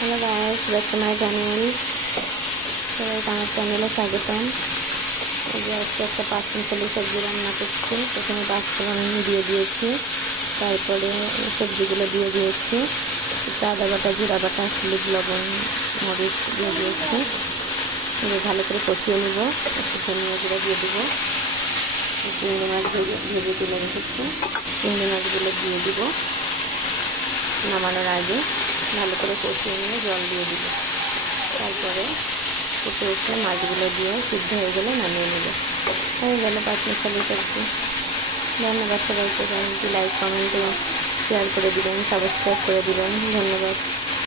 Hello guys, back to my channel. সবাইকে আমার চ্যানেলে স্বাগতম। এই যে আজকে একটা পাঁচমিশালি সবজি রান্না করছি। প্রথমে পাঁচফোড়ন দিয়ে দিয়েছি, তারপরে সবজিগুলো দিয়ে দিয়েছি, একটু আদা বাটা, জিরা বাটা, হলুদ, লবণ, মরিচ দিয়ে দিয়েছি। ভালো করে কষিয়ে নেব। একটু ধনিয়া গুঁড়ো দিয়ে দেবো। চিংড়ি মাছ ভেজে তুলে রেখেছি, চিংড়ি মাছগুলো দিয়ে দিব। নামানোর আগে ভালো করে কষিয়ে নিয়ে জল দিয়ে দিব। তারপরে ফুটে উঠে মাছগুলো দিয়ে সিদ্ধ হয়ে গেলে নামিয়ে নেব। হয়ে গেল পাঁচমিশালি সবজি। ধন্যবাদ সবাইকে। চ্যানেলটি লাইক, কমেন্ট এবং শেয়ার করে দিবেন, সাবস্ক্রাইব করে দিবেন। ধন্যবাদ।